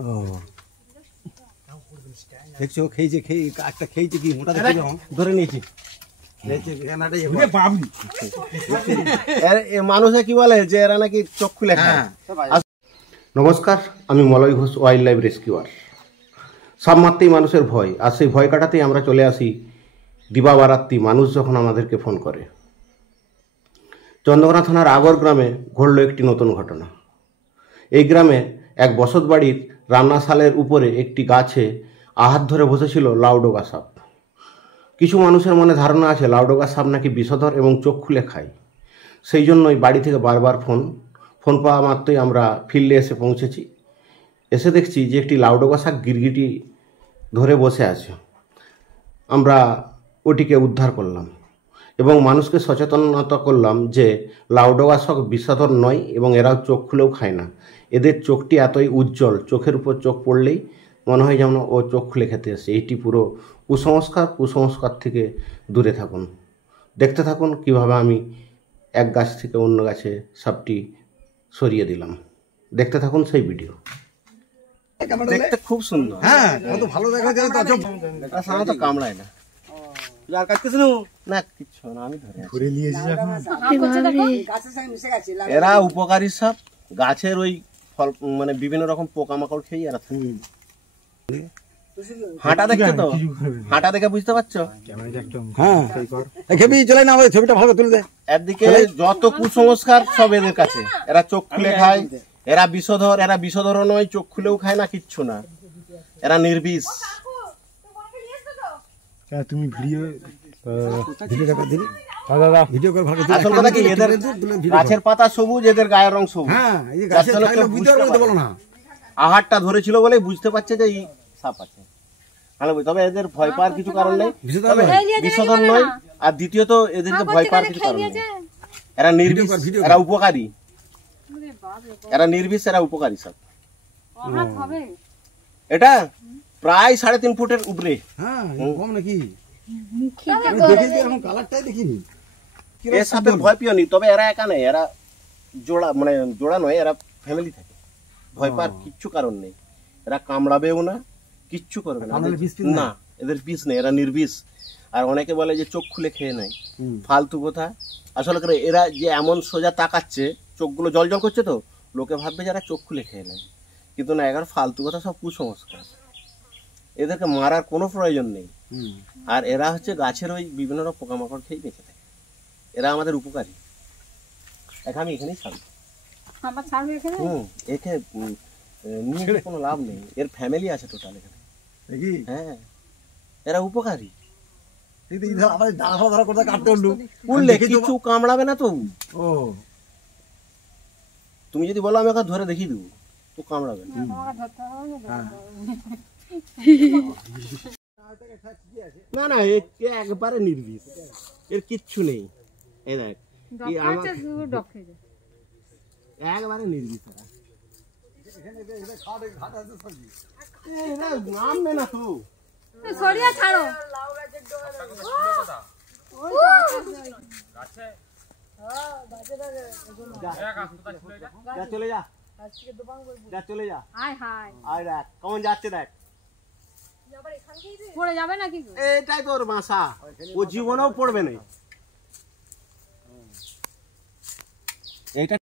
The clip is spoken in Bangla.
ও দেখছো খেয়েছে, খেয়ে একটা খেয়েছে কি মোটা দেখে ধরে নিয়েছি। মানুষে কি বলে যে এরা নাকি চোখ খুলে খায়। নমস্কার, আমি Malay Ghosh, wild life rescuer. সব মারতেই মানুষের ভয়, আর সেই ভয় কাটাতেই আমরা চলে আসি দিবা বারাত্রি মানুষ যখন আমাদেরকে ফোন করে। চন্দ্রকোনা থানার আগর গ্রামে ঘটল একটি নতুন ঘটনা। এই গ্রামে এক বসত বাড়ির রান্নাশালের উপরে একটি গাছে আহাত ধরে বসেছিল লাউডোগা সাপ। কিছু মানুষের মনে ধারণা আছে লাউডোগা সাপ নাকি বিষধর এবং চোখ খুলে খায়। সেই জন্যই বাড়ি থেকে বারবার ফোন পাওয়া মাত্রই আমরা ফিল্ডে এসে পৌঁছেছি। এসে দেখছি যে একটি লাউডোগা সাপ গিরগিটি ধরে বসে আছে। আমরা ওটিকে উদ্ধার করলাম এবং মানুষকে সচেতনতা করলাম যে লাউডোগা সাপ বিষধর নয় এবং এরাও চোখ খুলেও খায় না। এদের চোখটি এতই উজ্জ্বল, চোখের উপর চোখ পড়লেই মনে হয় যেন ও চোখ খুলে খেতে আসে। এইটি পুরো কুসংস্কার থেকে দূরে থাকুন। দেখতে থাকুন কিভাবে আমি এক গাছ থেকে অন্য গাছে সাপটি সরিয়ে দিলাম। দেখতে থাকুন সেই ভিডিও। দেখতে খুব সুন্দর। হ্যাঁ, কত ভালো দেখা যায়। এটা সাধারণত কামড়ায় না। আর কাটতেছ না কিচ্ছু না, আমি ধরে নিয়েছি। এরা উপকারী সাপ, গাছের ওই ফল মানে বিভিন্ন রকম পোকামাকড় খেয়ে এরা থাকে। হাঁটা দেখছো তো, হাঁটা দেখে বুঝতে পারছো? হ্যাঁ, খেবি চলে না, ছবিটা ভালো তুলে দে। একদিকে যত কুসংস্কার সব এদের কাছে। এরা চোখ খুলে খায়, এরা বিষধরও নয়, চোখ খুলেও খায় না, কিচ্ছু না। এরা নির্বিষ। তুমি ভিডিওটা দিলি ভিডিও করে ভালো। আসল কথা কি, এদের গাছের পাতা সবুজ, এদের গায়ের রং সবুজ। হ্যাঁ, এই গাছের ছাইটা বুঝতে বলো না। আহারটা ধরেছিল বলে বুঝতে পারছে যে এই সাপ আছে। তবে এদের ভয় পাওয়ার কিছু কারণ নেই, বিষধর নয়। আর দ্বিতীয়ত এদেরকে ভয় পাওয়ার কিছু কারণ নেই। এরা নির্বিষ, এরা উপকারী। এরা নির্বিষ, এরা উপকারী সাপ। এটা প্রায় 3.5 ফুটের উপরে। হ্যাঁ, কম নাকি? এর সাথে ভয় পেও নি। তবে এরা একা নেই, এরা জোড়া নয়, এরা ফ্যামিলি থাকে। ভয় পাওয়ার কিচ্ছু কারণ নেই। এরা কামড়াবেও না, কিচ্ছু করবে না। না, এদের বিষ নেই, এরা নির্বিষ। আর অনেকে বলে যে চোখ খুলে খেয়ে নেয়, ফালতু কথা। আসলে করে এরা যে এমন সোজা তাকাচ্ছে, চোখগুলো জল জল করছে, তো লোকে ভাববে যারা চোখ খুলে খেয়ে নেয়, কিন্তু না, এগার ফালতু কথা, সব কুসংস্কার। এদেরকে মারার কোনো প্রয়োজন নেই। আর এরা হচ্ছে গাছের ওই বিভিন্ন রকম পোকামাকড় খেয়ে বেঁচে থাকে। এরা আমাদের উপকারী। আমি এখানেই ছাড়বো। একে নিয়ে কোনো লাভ নেই। এর ফ্যামিলি আছে টোটাল এখানে। হ্যাঁ, এরা উপকারী। কিছু কামড়াবে না তো। তুমি যদি বলো আমি ওকে ধরে দেখিয়ে দেবো, তো কামড়াবে না। না না, একবারে নির্বিষ, এর কিচ্ছু নেই। এই দেখ, একবারে নির্বিষ। নামবে না তো, সরিয়া ছাড়ো। চলে যা, চলে যা। কেমন যাচ্ছে দেখ। পড়ে যাবে নাকি? এটাই তোর বাসা, ও জীবনেও পড়বে না।